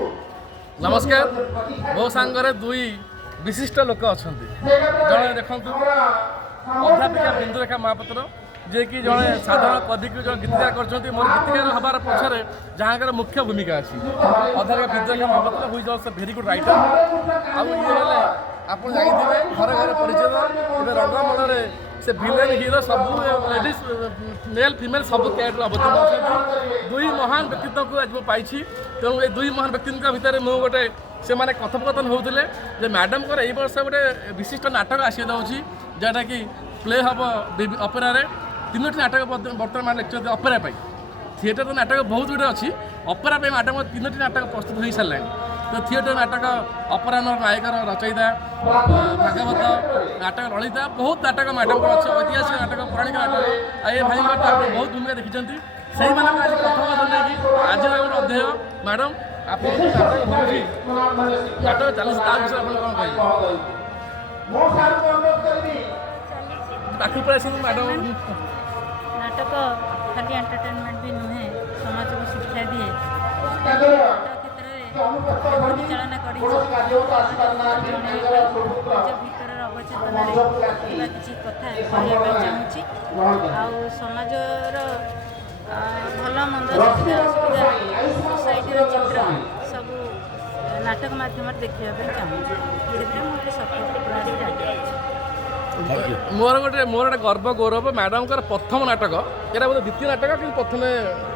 नमस्कार मो सांगरे दुई विशिष्ट लोक अच्छा जड़े देखु अध्यापिका बिंदुरेखा महापात्र जे कि जड़े साधारण पदक जो गीतकार कर मोर गीतकार हबार पछरे जहाँ मुख्य भूमिका अच्छी अध्यापिका बिंदुरेखा महापात्र हुई जस्ट भेरी गुड राइटर आए आप जाइए घरे घरे परिचय रंगमल से विलेन हिरो सब लेडीज मेल फिमेल सब कैरेक्टर अवतीर्ण होती दुई महान व्यक्तित्व को आज पाई तेणु ये दुई महान व्यक्ति भितर मुझे गोटे से मैंने कथोपकथन होते जे मैडम को यही वर्ष गोटे विशिष्ट नाटक आसी जाऊँगी जोटा कि प्ले हम अपेरा तीनो नाटक बर्तमान लेक्चर अपेरा थिएटर तो नाटक बहुत गुटे अच्छी अपेरा मैडम तीनो नाटक प्रस्तुत हो सारे तो थिएटर नाटक अपराह नायकर रचयिता भागवत नाटक ललिता बहुत नाटक मैडम अच्छे ऐतिहासिक नाटक पौराणिक नाटक ये भाई बहुत भूमिका देखी से आज कथोपकथन नहीं आज गोटे अध्याय मैडम आप नाटक चली विषय आप कौन मैडम नाटक खाली एंटरटेनमेंट भी नुहे समाज को शिक्षा दिए परिचालना भर अवचेतन किसी कथा कहवाई चाहूँगी आमजर भल मंद सुविधा सोसाइटर चित्र सब नाटक मध्यम देखा चाहूँगी से सपोर्ट मोर गोटे गर्व गौरव मैडम प्रथम नाटक यहाँ बोलते द्वितीय नाटक कि प्रथम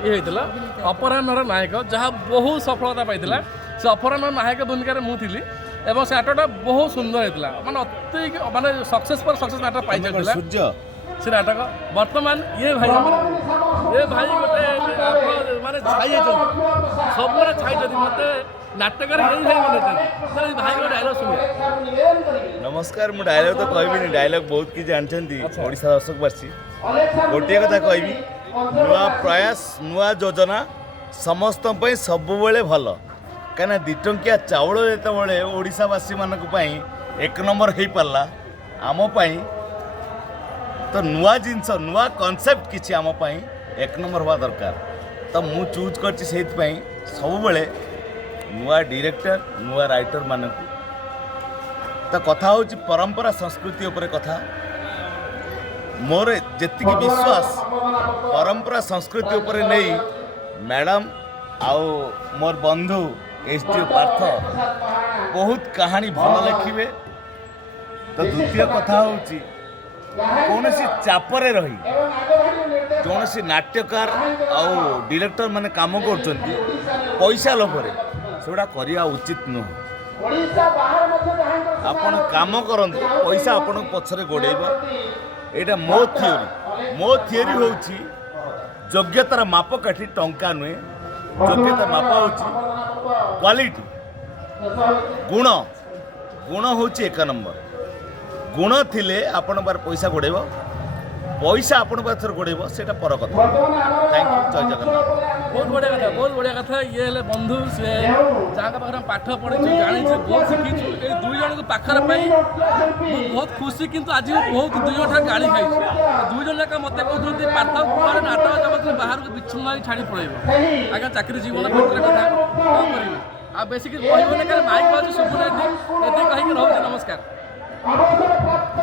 ये होता अपराह्न नायक जहाँ बहुत सफलता पाई से अपराह्न नायक भूमिका मुझी एवं से नाटकटा बहुत सुंदर होता माने अति माने सक्सेस पर सक्सेस नाटक पाई जाता से नाटक बर्तमान ये भाई गोटे माने छाई सब छाई मत नाटक यही भाई मन भाई को डायलॉग सुनिए। नमस्कार मु डायलॉग तो कहबी डायलॉग बहुत किसी जानते ओडिशा दर्शकवासी गोटे कथा कहबी नुआ प्रयास नुआ योजना समस्त सब भल कहीं दी टंकिया चाउल जिते ओडिशावासी मानक एक नंबर हो पारा आमपाई तो नुआ जिनस नुआ कॉन्सेप्ट किसी आमपाई एक नंबर हवा दरकार तो मु चूज कर सब नुआ डायरेक्टर नुआ राइटर मानक तो कथा हूँ परंपरा संस्कृति उपरे कथा मोर जेतिक विश्वास परंपरा संस्कृति उपरे नहीं मैडम आउ मोर बंधु एसडीओ पार्थ बहुत कहानी भल लिखिबे तो द्वितीय कथा हूँ कौन सी चापरे रही कौन सी नाट्यकार आउ डायरेक्टर माने काम कर पैसा लोभरे सेटा करवा उचित नुह आपण काम करंतु पैसा आपण पछरे गोड़ेब एटा मो थियोरी होउची योग्यतार मापकाठी टंका नुहे योग्यता माप होउची क्वालिटी गुण गुण होउची एक नंबर गुण थिले आपण बार पैसा गोड़ेब पैसा आपण पाथर गोड़ेब सेटा पर कथा थैंक यू जय जगन्नाथ बहुत बढ़िया कथा ये हेले बंधु से जहाँ पाखे पाठ पढ़ी जानी बहुत शिखी ये दुई जन को पाखर बहुत खुशी किंतु आज बहुत दुई जन गाड़ी खाई दुई जन जाक मत कहते पाठ पर नाटक जगत बाहर को विच्छिन्न छाड़ी पड़े आगे चाकरी जीवन पेटर कथा कौन करेंगे आ बेसिक कहने माइक बाजू शुभुना ये कहीं रोचे नमस्कार।